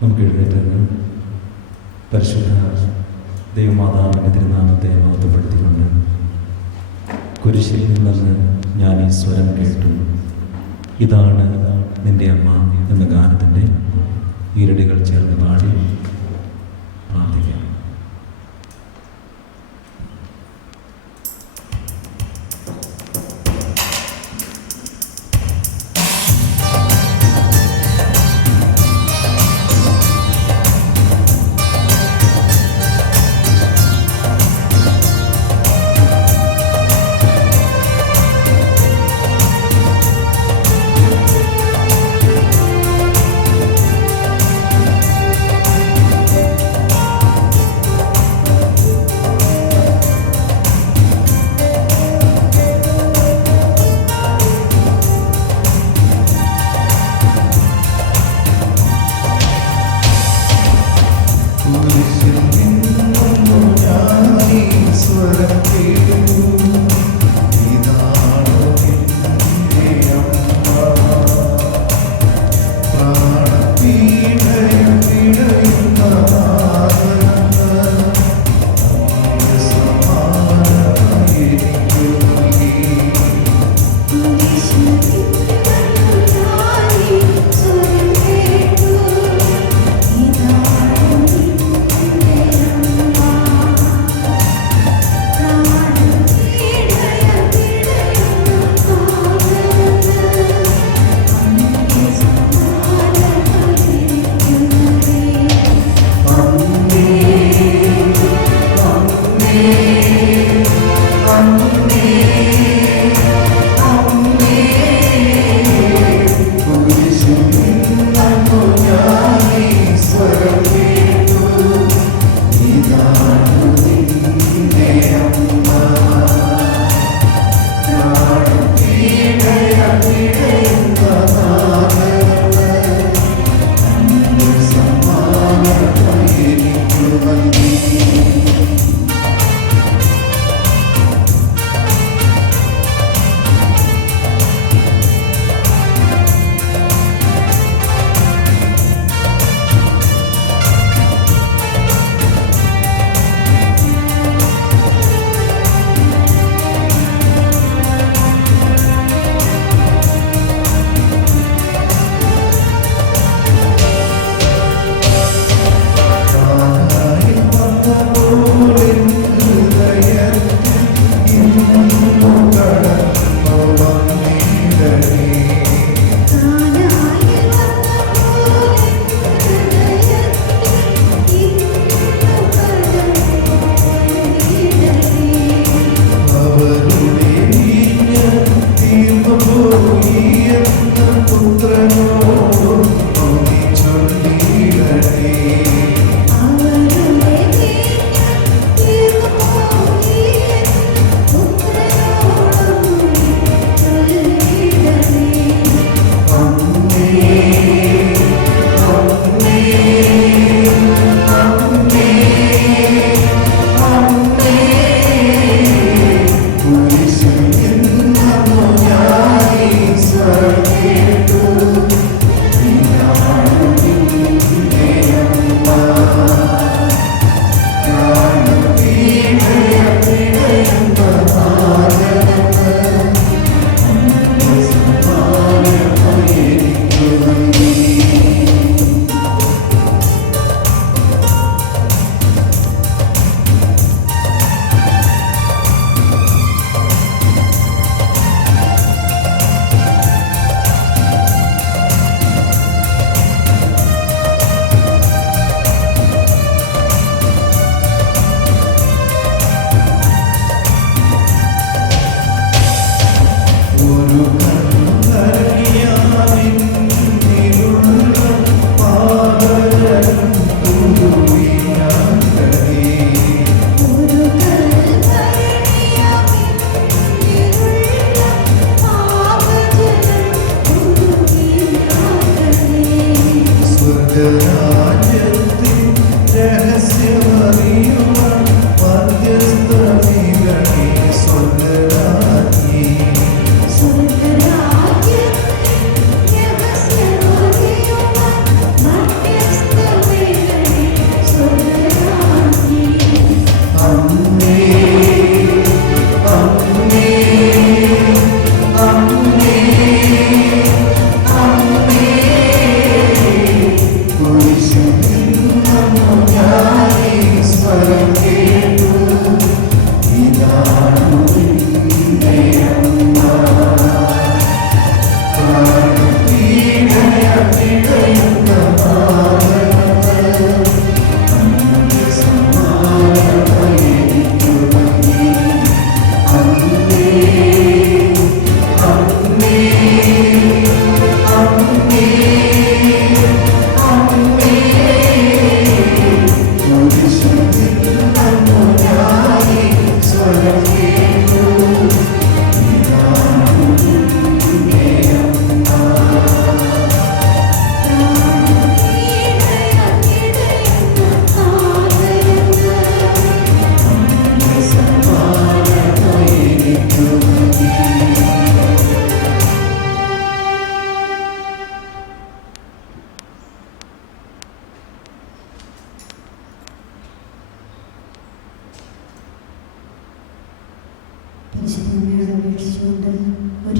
നമുക്ക് എഴുന്നേറ്റ് പരിശുദ്ധ ദൈവമാതാവിൻ്റെ തിരുനാമത്തെ മഹത്വപ്പെടുത്തിക്കൊണ്ട് കുരിശിൽ നിന്നെന്ന് ഞാൻ ഈ സ്വരം കേട്ടു, ഇതാണ് നിന്റെ അമ്മ എന്ന ഗാനത്തിൻ്റെ ഈരടികൾ ചേർന്ന് പാടി പ്രാർത്ഥിക്കാം.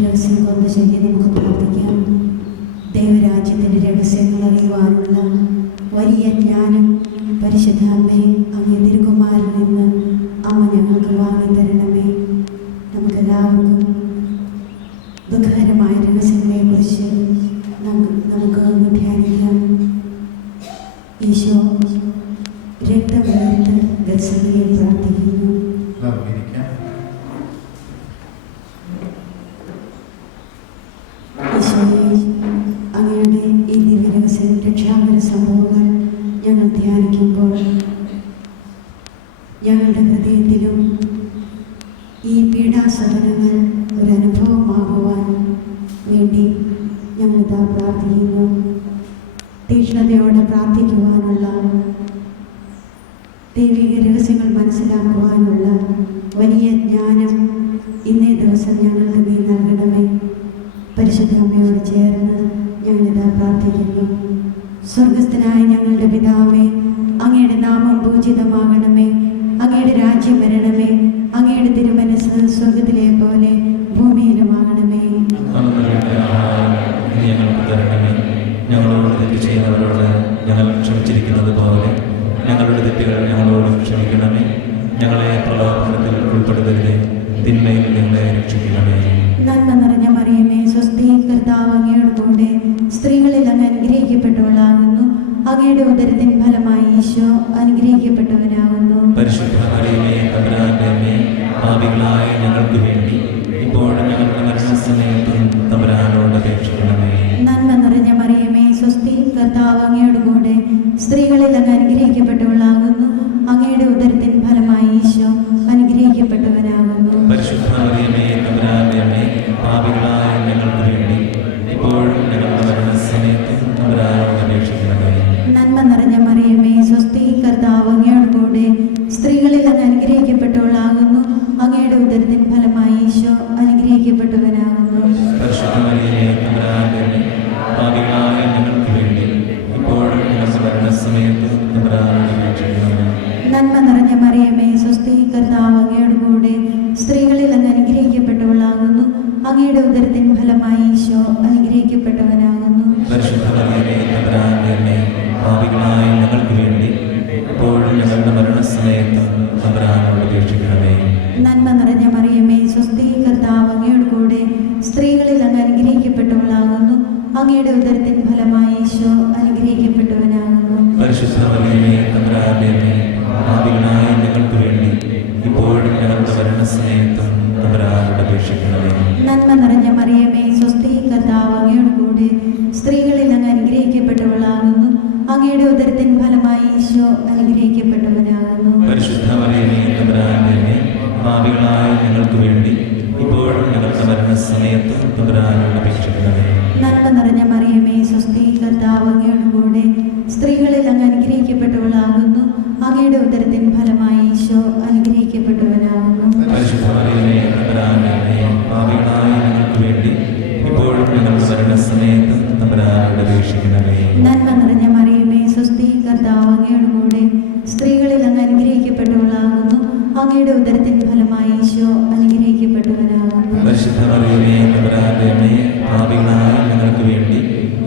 രഹസ്യം കൊണ്ട് ചൊല്ലി നമുക്ക് പ്രാർത്ഥിക്കാം. ദൈവരാജ്യത്തിൻ്റെ രഹസ്യങ്ങൾ അറിയുവാനുള്ള വലിയ ജ്ഞാനം പരിശുദ്ധ അമ്മേ, അങ്ങേ തിരുക്കുമാരിൽ നിന്ന് അമ്മ ഞങ്ങൾക്ക് വാങ്ങിത്തരണമേ. നമുക്കെല്ലാവർക്കും ദുഃഖകരമായ രഹസ്യങ്ങളെക്കുറിച്ച് നമുക്ക് ഒന്ന് ധ്യാനിക്കാം. ഈശോ രക്തമെടുത്ത് ഗത്സമനയിൽ പ്രാർത്ഥിക്കുന്നു. ഈശോയെ, അങ്ങയുടെ ഈ ദിവ്യരഹസ്യ രക്ഷാകര സംഭവങ്ങൾ ഞങ്ങൾ ധ്യാനിക്കുമ്പോൾ ഞങ്ങളുടെ ഹൃദയത്തിലും ഈ പീഡാസഹനങ്ങൾ ഒരനുഭവമാകുവാൻ വേണ്ടി ഞങ്ങളിതാ പ്രാർത്ഥിക്കുന്നു. തീക്ഷ്ണതയോടെ പ്രാർത്ഥിക്കുവാനുള്ള, ദൈവിക രഹസ്യങ്ങൾ മനസ്സിലാക്കുവാനുള്ള വലിയ ജ്ഞാനം ഇന്നേ ദിവസം ഞങ്ങൾക്ക് നീ നൽകണമേ. പരിശുദ്ധ അമ്മയോട് ചേർന്ന് ഞങ്ങളിതാ പ്രാർത്ഥിക്കുന്നു. സ്വർഗസ്ഥനായ ഞങ്ങളുടെ പിതാവേ, അങ്ങയുടെ നാമം പൂജിതമാകണമേ. അങ്ങയുടെ രാജ്യം വരണമേ. അങ്ങയുടെ തിരുമനസ് സ്വർഗത്തിലെ പോലെ ഭൂമിയിലുമാകണമേ. ഞങ്ങളോട് തെറ്റ് ചെയ്യുന്നവരോട് ഞങ്ങൾ ക്ഷമിച്ചിരിക്കുന്നത് പോലെ ഞങ്ങളുടെ തെറ്റുകൾ ഞങ്ങളോട് ക്ഷമിക്കണമേ. ഞങ്ങളെ പ്രലോഭനത്തിൽ ഉൾപ്പെടുത്തരുതേ, തിന്മയിൽ ഞങ്ങളെ രക്ഷിക്കണമേ. നന്മ നിറഞ്ഞ മറിയമേ, സ്വസ്തി, കർത്താവ് അങ്ങയോട് കൂടെ സ്ത്രീകളിൽ അങ്ങ് അനുഗ്രഹിക്കപ്പെട്ടവളാകുന്നു. അങ്ങയുടെ ഉദരത്തിൻ ഫലമായി ഈശോ അനുഗ്രഹിക്കപ്പെട്ടവനാകുന്നു. പരിശുദ്ധ മറിയമേ, തമ്പുരാന്റെ അമ്മേ, പാപികളായ ഞങ്ങൾക്ക് വേണ്ടി ഇപ്പോഴും ഞങ്ങളുടെ മരണസമയത്തും തമ്പുരാനോട് അപേക്ഷിക്കണമേ. നന്മ നിറഞ്ഞ മറിയമേ, സ്വസ്തി, കർത്താവ് അങ്ങയോട് കൂടെ സ്ത്രീകളിൽ അങ്ങ് അനുഗ്രഹിക്കപ്പെട്ടവളാകുന്നു. അങ്ങയുടെ ഉദരത്തിൻ ഫലമായി ഈശോ അനുഗ്രഹിക്കപ്പെട്ടവനാകുന്നു. പരിശുദ്ധ മറിയമേ, തമ്പുരാന്റെ അമ്മേ, പാപികളായ ഞങ്ങൾക്ക് വേണ്ടി ഇപ്പോഴും ഞങ്ങളുടെ മരണസമയത്തും തമ്പുരാനോട് അപേക്ഷിക്കണമേ. നന്മ നിറഞ്ഞ മറിയമേ, സ്വസ്തി, കർത്താവ് അങ്ങയോട് കൂടെ സ്ത്രീകളിൽ അങ്ങ് അനുഗ്രഹിക്കപ്പെട്ടവളാകുന്നു. അങ്ങയുടെ ഉദരത്തിൻ ഫലമായി ഈശോ അനുഗ്രഹിക്കപ്പെട്ടവനാകുന്നു. പരിശുദ്ധ മറിയമേ, തമ്പുരാന്റെ അമ്മേ, പാപികളായ ഞങ്ങൾക്ക് വേണ്ടി ഇപ്പോഴും ഞങ്ങളുടെ മരണസമയത്തും തമ്പുരാനോട് അപേക്ഷിക്കണമേ. നന്മ നിറഞ്ഞ മറിയമേ, സ്വസ്തി, കർത്താവ് അങ്ങയോട് കൂടെ സ്ത്രീകളിൽ അങ്ങ് അനുഗ്രഹിക്കപ്പെട്ടവളാകുന്നു. അങ്ങയുടെ ഉദരത്തിൻ ഫലമായി ഈശോ അനുഗ്രഹിക്കപ്പെട്ടവനാകുന്നു. പരിശുദ്ധ മറിയമേ, തമ്പുരാന്റെ അമ്മേ, പാപികളായ ഞങ്ങൾക്ക് വേണ്ടി ഇപ്പോഴും ഞങ്ങളുടെ മരണസമയത്തും തമ്പുരാനോട് അപേക്ഷിക്കണമേ. നന്മ നിറഞ്ഞ മറിയമേ, സ്വസ്തി, കർത്താവ് അങ്ങയോട് കൂടെ സ്ത്രീകളിൽ അങ്ങ് അനുഗ്രഹിക്കപ്പെട്ടവളാകുന്നു. അങ്ങയുടെ ഉദരത്തിൻ ഫലമായി ഈശോ അനുഗ്രഹിക്കപ്പെട്ടവനാകുന്നു. പരിശുദ്ധ മറിയമേ, തമ്പുരാന്റെ അമ്മേ, പാപികളായ ഞങ്ങൾക്ക് വേണ്ടി ഇപ്പോഴും ഞങ്ങളുടെ മരണസമയത്തും തമ്പുരാനോട് അപേക്ഷിക്കണമേ. നന്മ നിറഞ്ഞ മറിയമേ, സ്വസ്തി, കർത്താവ് അങ്ങയോട് കൂടെ സ്ത്രീകളിൽ അങ്ങ് അനുഗ്രഹിക്കപ്പെട്ടവളാകുന്നു. അങ്ങയുടെ ഉദരത്തിൻ ഫലമായി ഈശോ അനുഗ്രഹിക്കപ്പെട്ടവനാകുന്നു. പരിശുദ്ധ മറിയമേ, തമ്പുരാന്റെ അമ്മേ, പാപികളായ ഞങ്ങൾക്ക് വേണ്ടി ഇപ്പോഴും ഞങ്ങളുടെ മരണസമയത്തും തമ്പുരാനോട് അപേക്ഷിക്കണമേ. നന്മ നിറഞ്ഞ മറിയമേ, സ്വസ്തി, കർത്താവ് അങ്ങയോട് കൂടെ സ്ത്രീകളിൽ അങ്ങ് അനുഗ്രഹിക്കപ്പെട്ടവളാകുന്നു. അങ്ങയുടെ ഉദരത്തിൻ ഫലമായി ഈശോ അനുഗ്രഹിക്കപ്പെട്ടവനാകുന്നു. പരിശുദ്ധ മറിയമേ, തമ്പുരാന്റെ അമ്മേ, പാപികളായ ഞങ്ങൾക്ക് വേണ്ടി ഇപ്പോഴും ഞങ്ങളുടെ മരണസമയത്തും തമ്പുരാനോട് അപേക്ഷിക്കണമേ. നന്മ നിറഞ്ഞ മറിയമേ, സ്വസ്തി, കർത്താവ് അങ്ങയോട് കൂടെ സ്ത്രീകളിൽ അങ്ങ് അനുഗ്രഹിക്കപ്പെട്ടവളാകുന്നു. അങ്ങയുടെ ഉദരത്തിൻ ഫലമായി ഈശോ അനുഗ്രഹിക്കപ്പെട്ടവനാകുന്നു. പരിശുദ്ധ മറിയമേ, തമ്പുരാന്റെ അമ്മേ, പാപികളായ ഞങ്ങൾക്ക് വേണ്ടി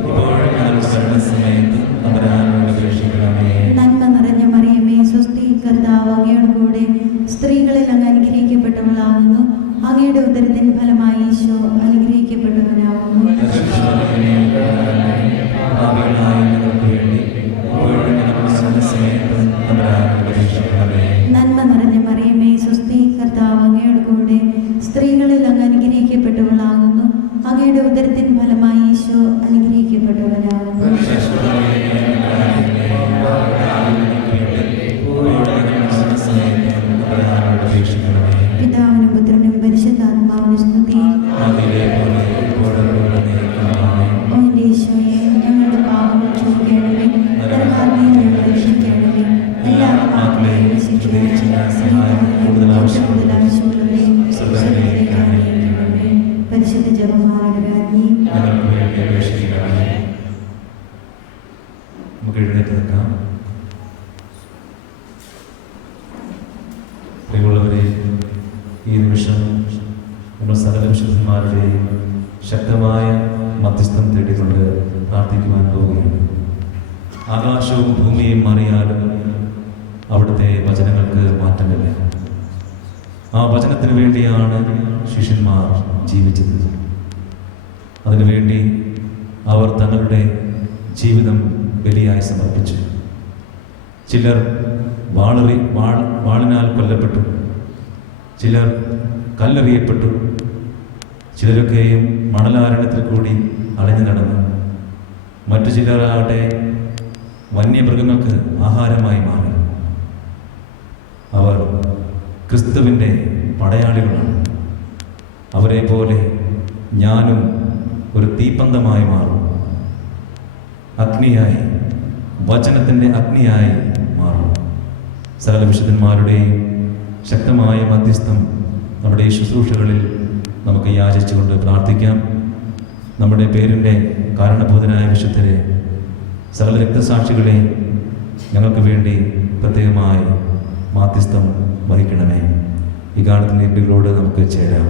ഇപ്പോഴും ഞങ്ങളുടെ മരണസമയത്തും തമ്പുരാനോട് അപേക്ഷിക്കണമേ. നന്മ നിറഞ്ഞ മറിയമേ, സ്വസ്തി, കർത്താവ് അങ്ങയോട് കൂടെ സ്ത്രീകളിൽ അങ്ങ് അനുഗ്രഹിക്കപ്പെട്ടവളാകുന്നു. അങ്ങയുടെ ഉദരത്തിൻ ഫലമായി ഈശോ അനുഗ്രഹിക്കപ്പെട്ടവനാകുന്നു. പരിശുദ്ധ മറിയമേ, തമ്പുരാന്റെ അമ്മേ, പാപികളായ ഞങ്ങൾക്ക് വേണ്ടി ഇപ്പോഴും ഞങ്ങളുടെ മരണസമയത്തും തമ്പുരാനോട് അപേക്ഷിക്കണമേ. നന്മ നിറഞ്ഞ മറിയമേ, സ്വസ്തി, കർത്താവ് അങ്ങയോട് കൂടെ സ്ത്രീകളിൽ അങ്ങ് അനുഗ്രഹിക്കപ്പെട്ടവളാകുന്നു. അങ്ങയുടെ ഉദരത്തിൻ ഫലമായി ഈശോ അനുഗ്രഹിക്കപ്പെട്ടവനാകുന്നു. പരിശുദ്ധ മറിയമേ, തമ്പുരാന്റെ അമ്മേ, പാപികളായ ഞങ്ങൾക്ക് വേണ്ടി ഇപ്പോഴും ഞങ്ങളുടെ മരണസമയത്തും തമ്പുരാനോട് അപേക്ഷിക്കണമേ. പിതാവിനും പുത്രനും പരിശുദ്ധാത്മാവിനും സ്തുതി. ആദിയിലെ പോലെ ഇപ്പോഴും എന്നേക്കും ആമേൻ. ഓ എൻ്റെ ഈശോയെ, ഞങ്ങളുടെ പാപങ്ങൾ ക്ഷമിക്കണമേ. നരകാഗ്നിയിൽ ഞങ്ങളെ രക്ഷിക്കണമേ. എല്ലാ ആത്മാക്കളെയും ശിക്ഷിക്കണമേ. കൂടുതൽ ആവശ്യമുള്ളവരെ സ്വർഗ്ഗത്തിലേക്ക് ആനയിക്കണമേ. പരിശുദ്ധ ജപമാലയുടെ രാജ്ഞി, ഞങ്ങൾക്ക് വേണ്ടി അപേക്ഷിക്കണമേ. നമുക്ക് എഴുന്നേറ്റ് നിൽക്കാം. പ്രിയമുള്ളവരെ, ഈ നിമിഷം നമ്മൾ സകല വിശുദ്ധന്മാരുടെ എല്ലാവരുടെയും ശക്തമായ മധ്യസ്ഥം തേടിക്കൊണ്ട് പ്രാർത്ഥിക്കുവാൻ പോവുകയാണ്. ആകാശവും ഭൂമിയും മാറിയാലും അവിടുത്തെ വചനങ്ങൾക്ക് മാറ്റമില്ല. ആ വചനത്തിന് വേണ്ടിയാണ് ശിഷ്യന്മാർ ജീവിച്ചത്. അതിനുവേണ്ടി അവർ തങ്ങളുടെ ജീവിതം ബലിയായി സമർപ്പിച്ചു. ചിലർ വാളിനാൽ കൊല്ലപ്പെട്ടു, ചിലർ കല്ലെറിയപ്പെട്ടു, ചിലരൊക്കെയും മണലാരണ്യത്തിൽ കൂടി അലഞ്ഞു നടന്നു. മറ്റു ചിലരാകട്ടെ വന്യമൃഗങ്ങൾക്ക് ആഹാരമായി മാറി. അവർ ക്രിസ്തുവിൻ്റെ പടയാളികളാണ്. അവരെ പോലെ ഞാനും ഒരു തീപ്പന്തമായി മാറും, അഗ്നിയായി, വചനത്തിൻ്റെ അഗ്നിയായി മാറും. സകല വിശുദ്ധന്മാരുടെയും ശക്തമായ മധ്യസ്ഥം നമ്മുടെ ഈ ശുശ്രൂഷകളിൽ നമുക്ക് യാചിച്ചുകൊണ്ട് പ്രാർത്ഥിക്കാം. നമ്മുടെ പേരിൻ്റെ കാരണഭൂതനായ വിശുദ്ധരെ, സകല രക്തസാക്ഷികളെ ഞങ്ങൾക്ക് വേണ്ടി പ്രത്യേകമായി മാധ്യസ്ഥം വഹിക്കണമേ. ഈ ഗാനത്തിൻ്റെ നീണ്ടുകളോട് നമുക്ക് ചേരാം.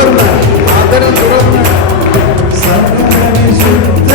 തുറന്ന് ആദരം തുറന്ന് സർവവിശുദ്ധന്മാരെ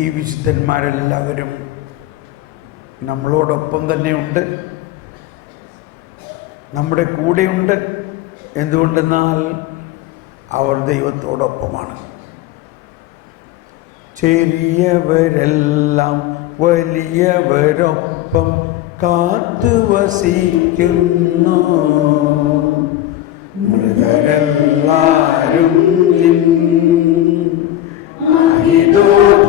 ഈ വിശുദ്ധന്മാരെല്ലാവരും നമ്മളോടൊപ്പം തന്നെയുണ്ട്, നമ്മുടെ കൂടെയുണ്ട്. എന്തുകൊണ്ടെന്നാൽ അവർ ദൈവത്തോടൊപ്പമാണ്. ചെറിയവരെല്ലാം വലിയവരൊപ്പം കാത്തുവസിക്കുന്നു, മൃതരെല്ലാരും മഹിതോദ്ധാരത്തിൽ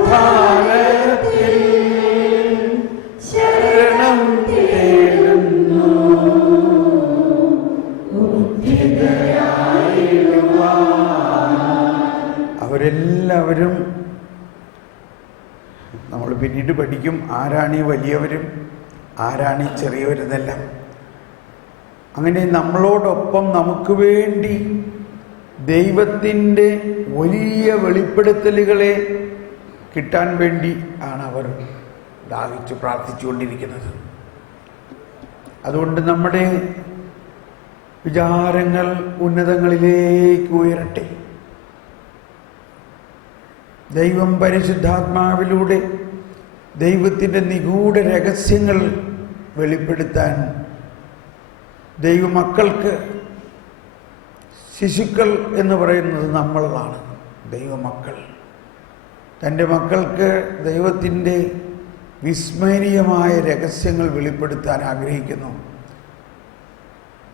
ശരണം തേടുന്നു. അവരെല്ലാവരും നമ്മൾ പിന്നീട് പഠിക്കും ആരാണ് ഈ വലിയവരും ആരാണ് ഈ ചെറിയവരെന്നെല്ലാം. അങ്ങനെ നമ്മളോടൊപ്പം നമുക്ക് വേണ്ടി ദൈവത്തിൻ്റെ വലിയ വെളിപ്പെടുത്തലുകളെ കിട്ടാൻ വേണ്ടി ആണ് അവർ ദാഹിച്ച് പ്രാർത്ഥിച്ചുകൊണ്ടിരിക്കുന്നത്. അതുകൊണ്ട് നമ്മുടെ വിചാരങ്ങൾ ഉന്നതങ്ങളിലേക്ക് ഉയരട്ടെ. ദൈവം പരിശുദ്ധാത്മാവിലൂടെ ദൈവത്തിൻ്റെ നിഗൂഢ രഹസ്യങ്ങൾ വെളിപ്പെടുത്താൻ ദൈവമക്കൾക്ക്, ശിശുക്കൾ എന്ന് പറയുന്നത് നമ്മളാണ്. ദൈവമക്കൾ തൻ്റെ മക്കൾക്ക് ദൈവത്തിൻ്റെ വിസ്മരണീയമായ രഹസ്യങ്ങൾ വെളിപ്പെടുത്താൻ ആഗ്രഹിക്കുന്നു.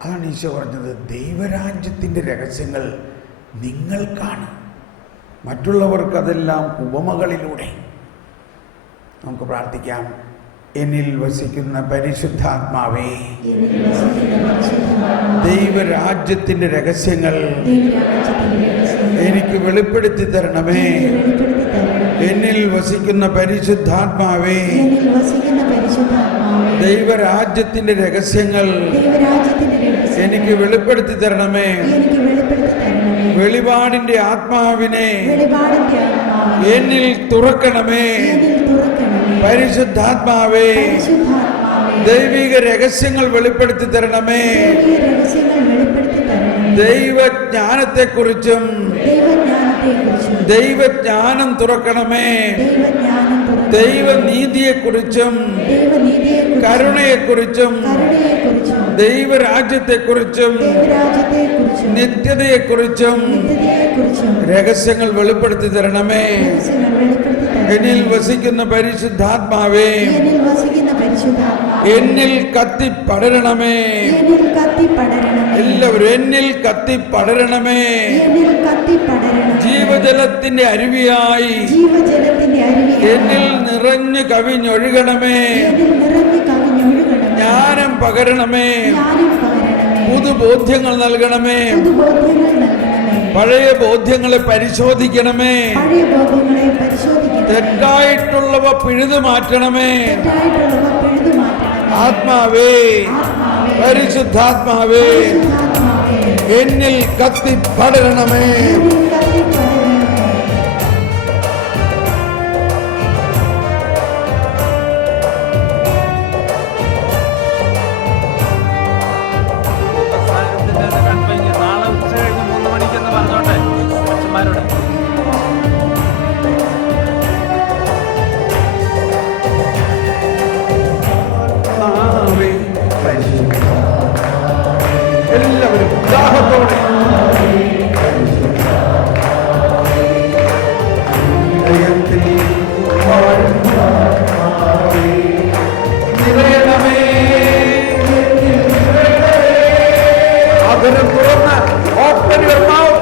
അതാണ് ഈശോ പറഞ്ഞത്, ദൈവരാജ്യത്തിൻ്റെ രഹസ്യങ്ങൾ നിങ്ങൾക്കാണ്, മറ്റുള്ളവർക്കതെല്ലാം ഉപമകളിലൂടെ. നമുക്ക് പ്രാർത്ഥിക്കാം. എന്നിൽ വസിക്കുന്ന പരിശുദ്ധാത്മാവേ, ദൈവരാജ്യത്തിൻ്റെ രഹസ്യങ്ങൾ എനിക്ക് വെളിപ്പെടുത്തി തരണമേ. എന്നിൽ വസിക്കുന്ന പരിശുദ്ധാത്മാവേ, ദൈവരാജ്യത്തിൻ്റെ രഹസ്യങ്ങൾ എനിക്ക് വെളിപ്പെടുത്തി തരണമേ. വെളിപാടിന്റെ ആത്മാവിനെ എന്നിൽ തുറക്കണമേ. പരിശുദ്ധാത്മാവേ, ദൈവിക രഹസ്യങ്ങൾ വെളിപ്പെടുത്തി തരണമേ. ദൈവജ്ഞാനത്തെക്കുറിച്ചും ദൈവജ്ഞാനം തുറക്കണമേ. ദൈവനീതിയെക്കുറിച്ചും കരുണയെക്കുറിച്ചും ദൈവരാജ്യത്തെക്കുറിച്ചും നിത്യതയെക്കുറിച്ചും രഹസ്യങ്ങൾ വെളിപ്പെടുത്തി തരണമേ. എന്നിൽ വസിക്കുന്ന പരിശുദ്ധാത്മാവേ, എന്നിൽ കത്തി പടരണമേ. എല്ലാവരും എന്നിൽ കത്തി പടരണമേ. ജീവജലത്തിന്റെ അരുവിയായി എന്നിൽ നിറഞ്ഞു കവിഞ്ഞൊഴുകണമേ. പകരണമേ. ജ്ഞാനം പകരണമേ. പുതുബോധ്യങ്ങൾ നൽകണമേ. പുതുബോധ്യങ്ങൾ നൽകണമേ. പഴയ ബോധ്യങ്ങളെ പരിശോധിക്കണമേ. പഴയ ബോധ്യങ്ങളെ പരിശോധിക്കണമേ. തെറ്റായിട്ടുള്ളവ പിഴുതു മാറ്റണമേ. തെറ്റായിട്ടുള്ളവ പിഴുതു മാറ്റണമേ. ആത്മാവേ, ആത്മാവേ, പരിശുദ്ധാത്മാവേ, പരിശുദ്ധാത്മാവേ, എന്നിൽ കത്തി പടരണമേ. എന്നിൽ കത്തിപ്പടരണമേ. നാളെ ഉച്ച കഴിഞ്ഞ് 3 മണിക്കെന്ന് പറഞ്ഞോട്ടെ അച്ഛന്മാരോട്. എല്ലാവരും ഉത്സാഹത്തോടെ നിറയണമേ. അതിന് തുറന്ന് ഓപ്പൺ യുവർ മൗത്ത്.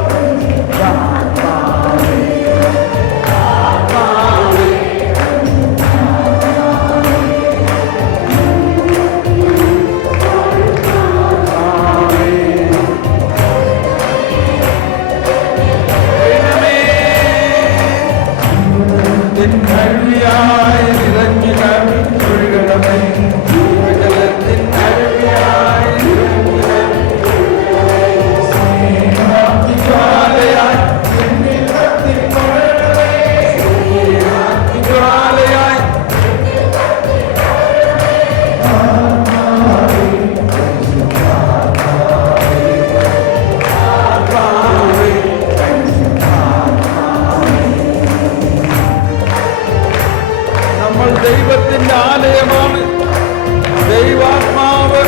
ദൈവത്തിന്റെ ആലയമാണ്. ദൈവാത്മാവ്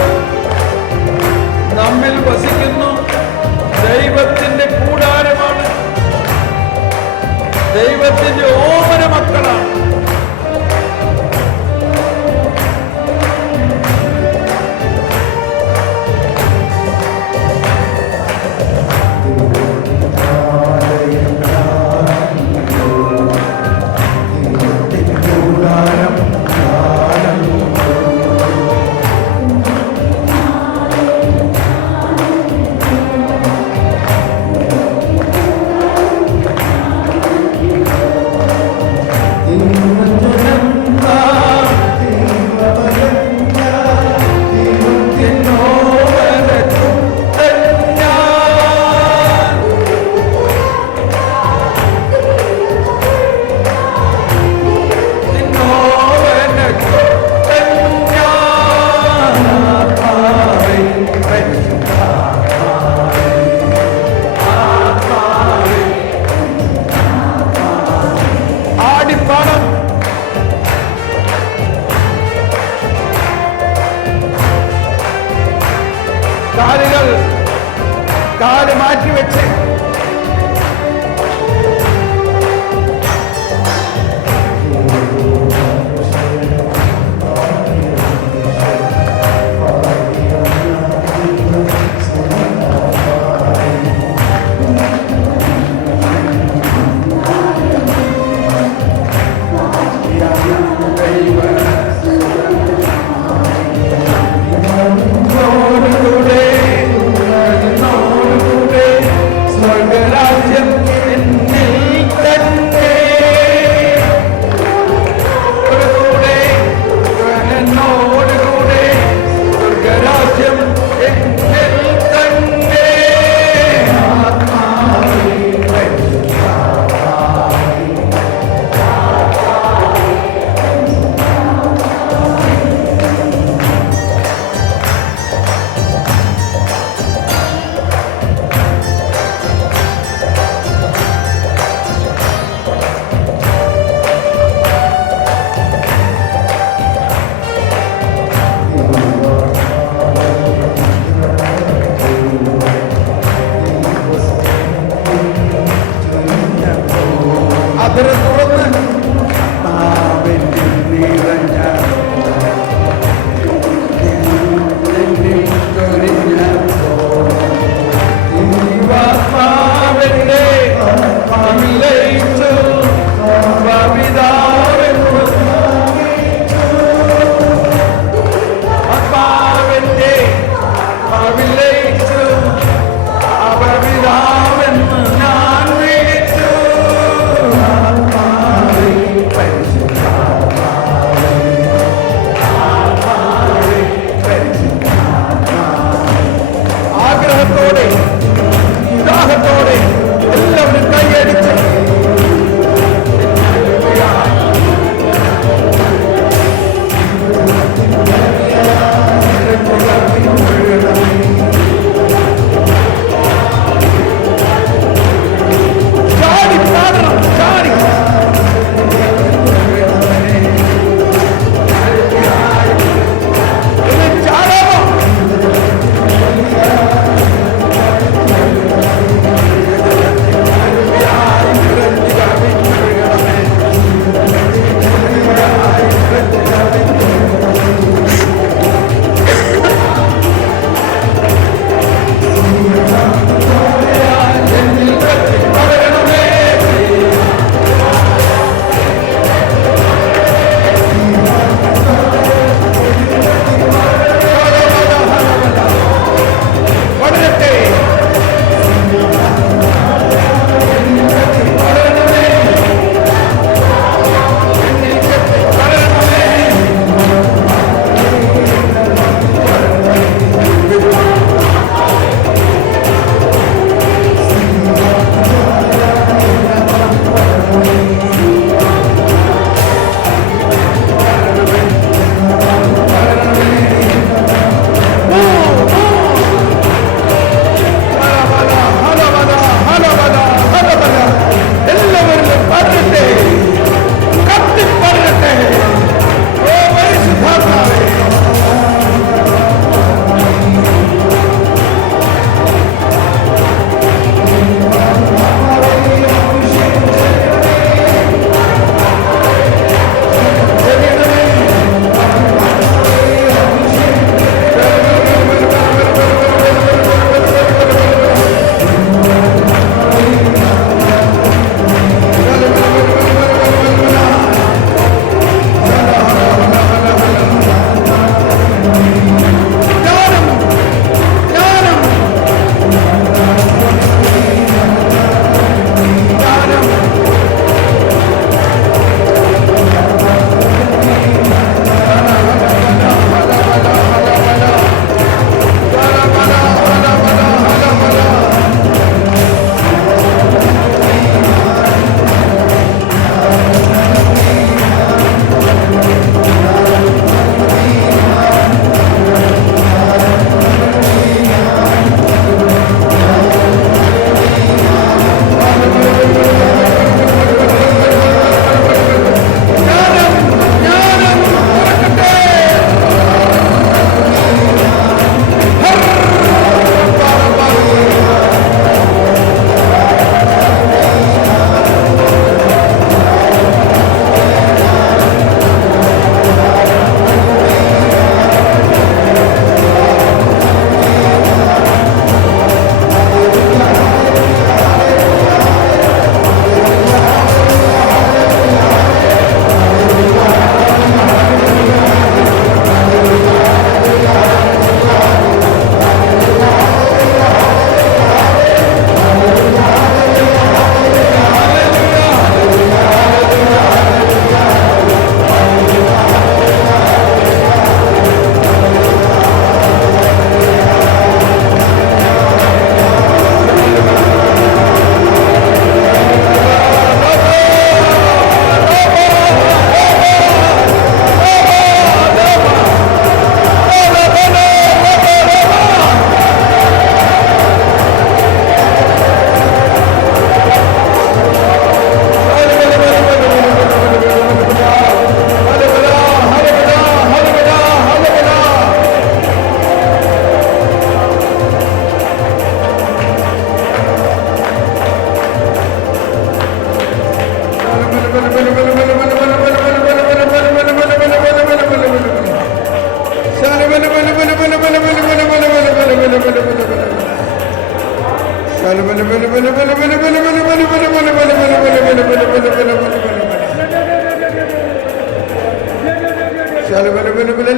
നമ്മിൽ വസിക്കുന്നു. ദൈവത്തിന്റെ കൂടാരമാണ്. ദൈവത്തിന്റെ ഓമന മക്കളാണ്. കാല് മാറ്റിവെച്ച്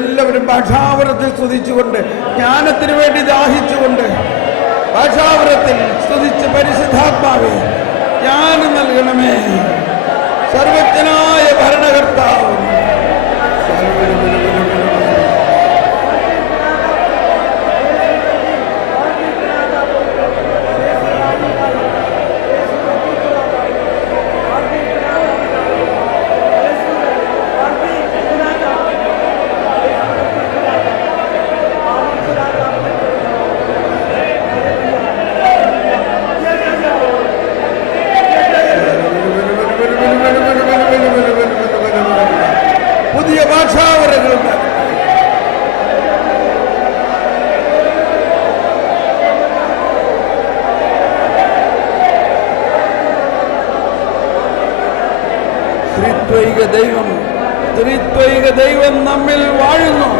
എല്ലാവരും ഭാഷാവരത്തിൽ സ്തുതിച്ചുകൊണ്ട്, ജ്ഞാനത്തിന് വേണ്ടി ദാഹിച്ചുകൊണ്ട് ഭാഷാവരത്തിൽ സ്തുതിച്ച്, പരിശുദ്ധാത്മാവേ ജ്ഞാനം നൽകണമേ. സർവജ്ഞനായ ഭരണകർത്താവ്, പുതിയ ഭാഷാവരങ്ങൾ ത്രിത്വൈക ദൈവം നമ്മിൽ വാഴുന്നു.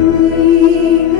We